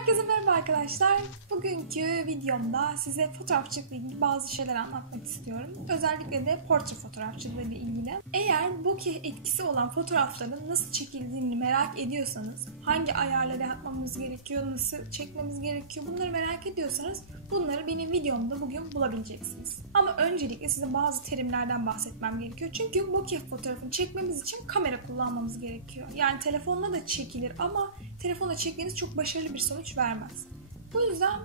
Herkese merhaba arkadaşlar. Bugünkü videomda size fotoğrafçılıkla ilgili bazı şeyler anlatmak istiyorum. Özellikle de portre fotoğrafçılığı ile ilgili. Eğer bokeh etkisi olan fotoğrafların nasıl çekildiğini merak ediyorsanız, hangi ayarları yapmamız gerekiyor, nasıl çekmemiz gerekiyor bunları merak ediyorsanız bunları benim videomda bugün bulabileceksiniz. Ama öncelikle size bazı terimlerden bahsetmem gerekiyor. Çünkü bokeh fotoğrafını çekmemiz için kamera kullanmamız gerekiyor. Yani telefonla da çekilir ama telefonla çektiğiniz çok başarılı bir sonuç vermez. Bu yüzden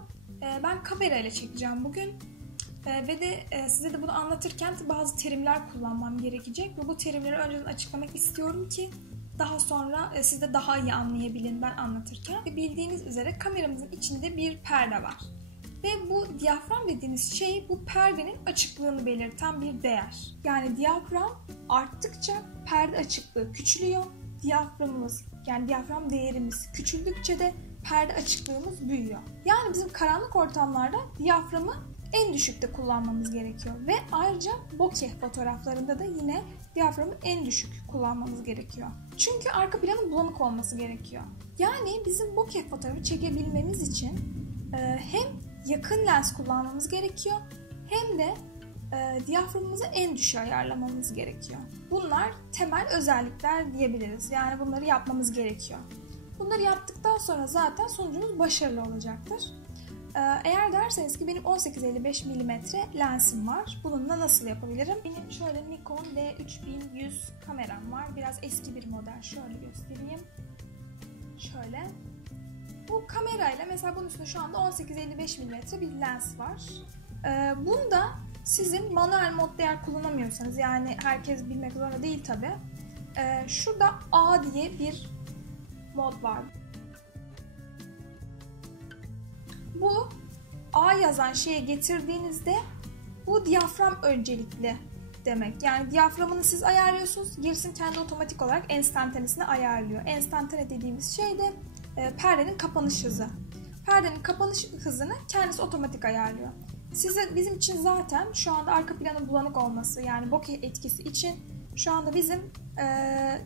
ben kamerayla çekeceğim bugün ve de size de bunu anlatırken bazı terimler kullanmam gerekecek ve bu terimleri önceden açıklamak istiyorum ki daha sonra siz de daha iyi anlayabilin ben anlatırken. Ve bildiğiniz üzere kameramızın içinde bir perde var. Ve bu diyafram dediğimiz şey bu perdenin açıklığını belirten bir değer. Yani diyafram arttıkça perde açıklığı küçülüyor. Diyaframımız yani diyafram değerimiz küçüldükçe de perde açıklığımız büyüyor. Yani bizim karanlık ortamlarda diyaframı en düşükte kullanmamız gerekiyor. Ve ayrıca bokeh fotoğraflarında da yine diyaframı en düşük kullanmamız gerekiyor. Çünkü arka planın bulanık olması gerekiyor. Yani bizim bokeh fotoğrafı çekebilmemiz için hem yakın lens kullanmamız gerekiyor hem de diyaframımızı en düşüğe ayarlamamız gerekiyor. Bunlar temel özellikler diyebiliriz. Yani bunları yapmamız gerekiyor. Bunları yaptıktan sonra zaten sonucumuz başarılı olacaktır. Eğer derseniz ki benim 18-55 mm lensim var. Bununla nasıl yapabilirim? Benim şöyle Nikon D3100 kameram var. Biraz eski bir model. Şöyle göstereyim. Şöyle. Bu kamerayla mesela bunun üstünde şu anda 18-55 mm bir lens var. Bunda sizin manuel modda eğer kullanamıyorsanız, yani herkes bilmek zorunda değil tabi. Şurada A diye bir mod var. Bu A yazan şeye getirdiğinizde bu diyafram öncelikli demek. Yani diyaframını siz ayarlıyorsunuz, gerisini kendi otomatik olarak enstantanesine ayarlıyor. Enstantane dediğimiz şey de perdenin kapanış hızı. Perdenin kapanış hızını kendisi otomatik ayarlıyor. Bizim için zaten şu anda arka planın bulanık olması, yani bokeh etkisi için şu anda bizim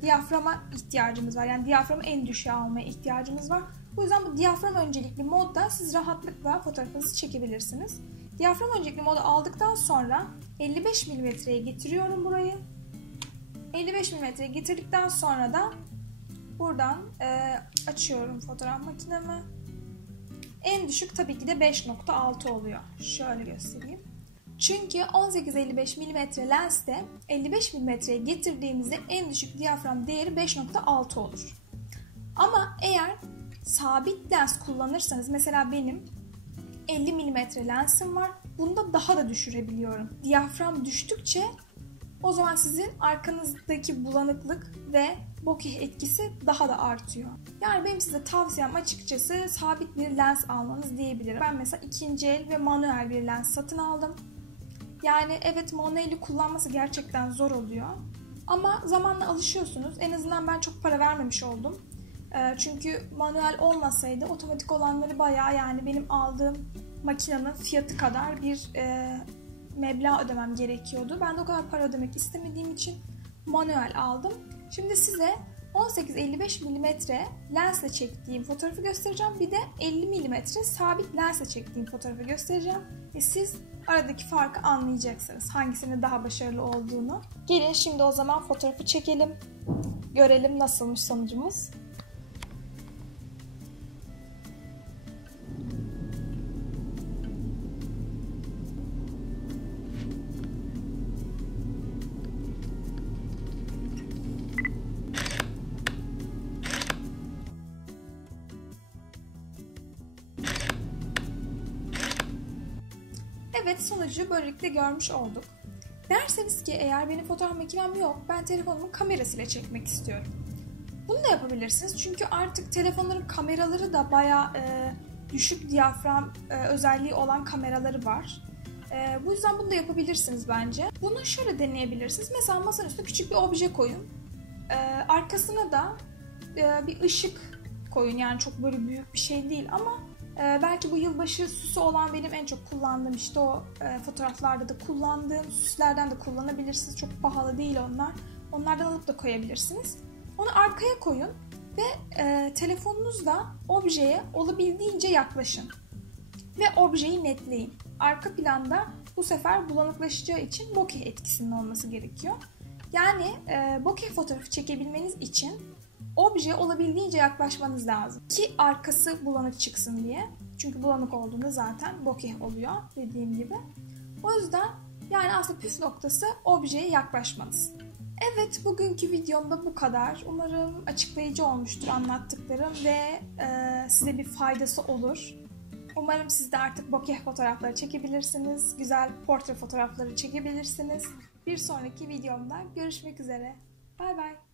diyaframa ihtiyacımız var. Yani diyaframı en düşüğe almaya ihtiyacımız var. Bu yüzden bu diyafram öncelikli modda siz rahatlıkla fotoğrafınızı çekebilirsiniz. Diyafram öncelikli modu aldıktan sonra 55 mm'ye getiriyorum burayı. 55 mm'ye getirdikten sonra da buradan açıyorum fotoğraf makinemi. En düşük tabii ki de 5.6 oluyor. Şöyle göstereyim. Çünkü 18-55 mm lenste 55 mm'ye getirdiğimizde en düşük diyafram değeri 5.6 olur. Ama eğer sabit lens kullanırsanız, mesela benim 50 mm lensim var. Bunda daha da düşürebiliyorum. Diyafram düştükçe o zaman sizin arkanızdaki bulanıklık ve bokeh etkisi daha da artıyor. Yani benim size tavsiyem açıkçası sabit bir lens almanız diyebilirim. Ben mesela ikinci el ve manuel bir lens satın aldım. Yani evet, manueli kullanması gerçekten zor oluyor. Ama zamanla alışıyorsunuz. En azından ben çok para vermemiş oldum. Çünkü manuel olmasaydı otomatik olanları bayağı, yani benim aldığım makinenin fiyatı kadar bir meblağ ödemem gerekiyordu. Ben de o kadar para ödemek istemediğim için manuel aldım. Şimdi size 18-55 mm lensle çektiğim fotoğrafı göstereceğim. Bir de 50 mm sabit lensle çektiğim fotoğrafı göstereceğim. Ve siz aradaki farkı anlayacaksınız. Hangisinin daha başarılı olduğunu. Gelin şimdi o zaman fotoğrafı çekelim. Görelim nasılmış sonucumuz. Evet, sonucu böylelikle görmüş olduk. Derseniz ki eğer benim fotoğraf makinem yok, ben telefonumun kamerasıyla çekmek istiyorum. Bunu da yapabilirsiniz çünkü artık telefonların kameraları da bayağı düşük diyafram özelliği olan kameraları var. Bu yüzden bunu da yapabilirsiniz bence. Bunu şöyle deneyebilirsiniz. Mesela masanın üstüne küçük bir obje koyun. Arkasına da bir ışık koyun. Yani çok böyle büyük bir şey değil ama belki bu yılbaşı süsü olan benim en çok kullandığım, işte o fotoğraflarda da kullandığım süslerden de kullanabilirsiniz. Çok pahalı değil onlar. Onlardan alıp da koyabilirsiniz. Onu arkaya koyun Ve telefonunuzla objeye olabildiğince yaklaşın. Ve objeyi netleyin. Arka planda bu sefer bulanıklaşacağı için bokeh etkisinin olması gerekiyor. Yani bokeh fotoğrafı çekebilmeniz için objeye olabildiğince yaklaşmanız lazım. Ki arkası bulanık çıksın diye. Çünkü bulanık olduğunda zaten bokeh oluyor dediğim gibi. O yüzden yani aslında püf noktası objeye yaklaşmanız. Evet, bugünkü videomda bu kadar. Umarım açıklayıcı olmuştur anlattıklarım ve size bir faydası olur. Umarım siz de artık bokeh fotoğrafları çekebilirsiniz. Güzel portre fotoğrafları çekebilirsiniz. Bir sonraki videomda görüşmek üzere. Bay bay.